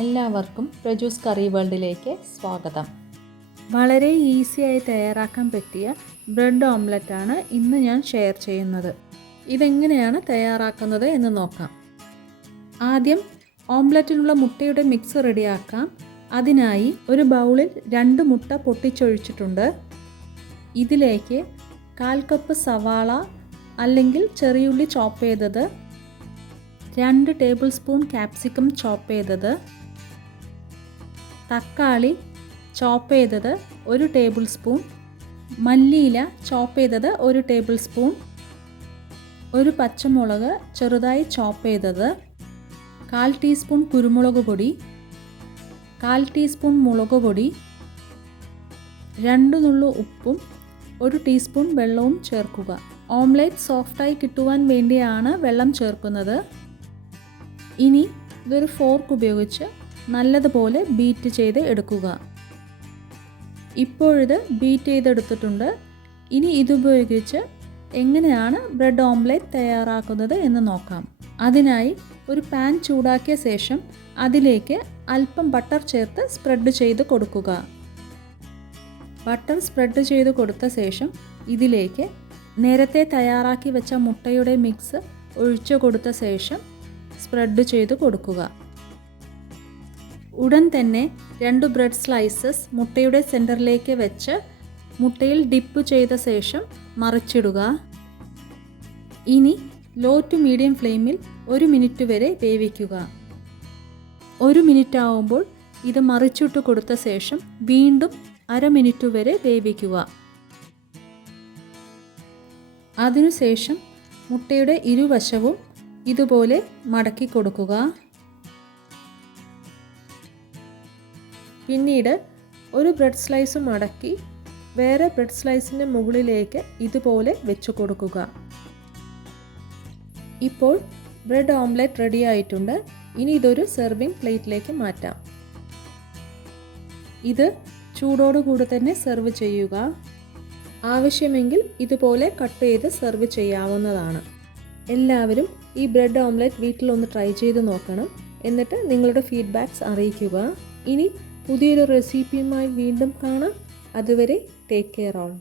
എല്ലാവർക്കും പ്രജൂസ് കറി വേൾഡിലേക്ക് സ്വാഗതം. വളരെ ഈസിയായി തയ്യാറാക്കാൻ പറ്റിയ ബ്രെഡ് ഓംലെറ്റാണ് ഇന്ന് ഞാൻ ഷെയർ ചെയ്യുന്നത്. ഇതെങ്ങനെയാണ് തയ്യാറാക്കുന്നത് എന്ന് നോക്കാം. ആദ്യം ഓംലെറ്റിനുള്ള മുട്ടയുടെ മിക്സ് റെഡിയാക്കാം. അതിനായി ഒരു ബൗളിൽ 2 മുട്ട പൊട്ടിച്ചൊഴിച്ചിട്ടുണ്ട്. ഇതിലേക്ക് 1/4 കപ്പ് സവാള അല്ലെങ്കിൽ ചെറിയുള്ളി ചോപ്പ് ചെയ്തത്, 2 ടേബിൾ സ്പൂൺ ക്യാപ്സിക്കം ചോപ്പ് ചെയ്തത്, തക്കാളി ചോപ്പ് ചെയ്തത് 1 ടേബിൾ സ്പൂൺ, മല്ലിയില ചോപ്പ് ചെയ്തത് 1 ടേബിൾ സ്പൂൺ, ഒരു പച്ചമുളക് ചെറുതായി ചോപ്പ് ചെയ്തത്, 1/4 ടീസ്പൂൺ കുരുമുളക് പൊടി, 1/4 ടീസ്പൂൺ മുളക് പൊടി, 2 നുള്ളു ഉപ്പും 1 ടീസ്പൂൺ വെള്ളവും ചേർക്കുക. ഓംലെറ്റ് സോഫ്റ്റായി കിട്ടുവാൻ വേണ്ടിയാണ് വെള്ളം ചേർക്കുന്നത്. ഇനി ഇതൊരു ഫോർക്ക് ഉപയോഗിച്ച് നല്ലതുപോലെ ബീറ്റ് ചെയ്ത് എടുക്കുക. ഇപ്പോഴിത് ബീറ്റ് ചെയ്തെടുത്തിട്ടുണ്ട്. ഇനി ഇതുപയോഗിച്ച് എങ്ങനെയാണ് ബ്രെഡ് ഓംലെറ്റ് തയ്യാറാക്കുന്നത് എന്ന് നോക്കാം. അതിനായി ഒരു പാൻ ചൂടാക്കിയ ശേഷം അതിലേക്ക് അല്പം ബട്ടർ ചേർത്ത് സ്പ്രെഡ് ചെയ്ത് കൊടുക്കുക. ബട്ടർ സ്പ്രെഡ് ചെയ്ത് കൊടുത്ത ശേഷം ഇതിലേക്ക് നേരത്തെ തയ്യാറാക്കി വെച്ച മുട്ടയുടെ മിക്സ് ഒഴിച്ചു കൊടുത്ത ശേഷം സ്പ്രെഡ് ചെയ്ത് കൊടുക്കുക. ഉടൻ തന്നെ 2 ബ്രെഡ് സ്ലൈസസ് മുട്ടയുടെ സെൻറ്ററിലേക്ക് വെച്ച് മുട്ടയിൽ ഡിപ്പ് ചെയ്ത ശേഷം മറിച്ചിടുക. ഇനി ലോ ടു മീഡിയം ഫ്ലെയിമിൽ 1 മിനിറ്റ് വരെ വേവിക്കുക. 1 മിനിറ്റ് ആവുമ്പോൾ ഇത് മറിച്ചിട്ട് കൊടുത്ത ശേഷം വീണ്ടും 1/2 മിനിറ്റ് വരെ വേവിക്കുക. അതിനുശേഷം മുട്ടയുടെ ഇരുവശവും ഇതുപോലെ മടക്കി കൊടുക്കുക. പിന്നീട് ഒരു ബ്രെഡ് സ്ലൈസ് മടക്കി വേറെ ബ്രെഡ് സ്ലൈസിൻ്റെ മുകളിലേക്ക് ഇതുപോലെ വെച്ച് കൊടുക്കുക. ഇപ്പോൾ ബ്രെഡ് ഓംലെറ്റ് റെഡി ആയിട്ടുണ്ട്. ഇനി ഇതൊരു സെർവിങ് പ്ലേറ്റിലേക്ക് മാറ്റാം. ഇത് ചൂടോടുകൂടി തന്നെ സെർവ് ചെയ്യുക. ആവശ്യമെങ്കിൽ ഇതുപോലെ കട്ട് ചെയ്ത് സെർവ് ചെയ്യാവുന്നതാണ്. എല്ലാവരും ഈ ബ്രെഡ് ഓംലെറ്റ് വീട്ടിലൊന്ന് ട്രൈ ചെയ്ത് നോക്കണം. എന്നിട്ട് നിങ്ങളുടെ ഫീഡ്ബാക്ക്സ് അറിയിക്കുക. ഇനി പുതിയൊരു റെസിപ്പിയുമായി വീണ്ടും കാണാം. അതുവരെ ടേക്ക് കെയർ ഓൾ.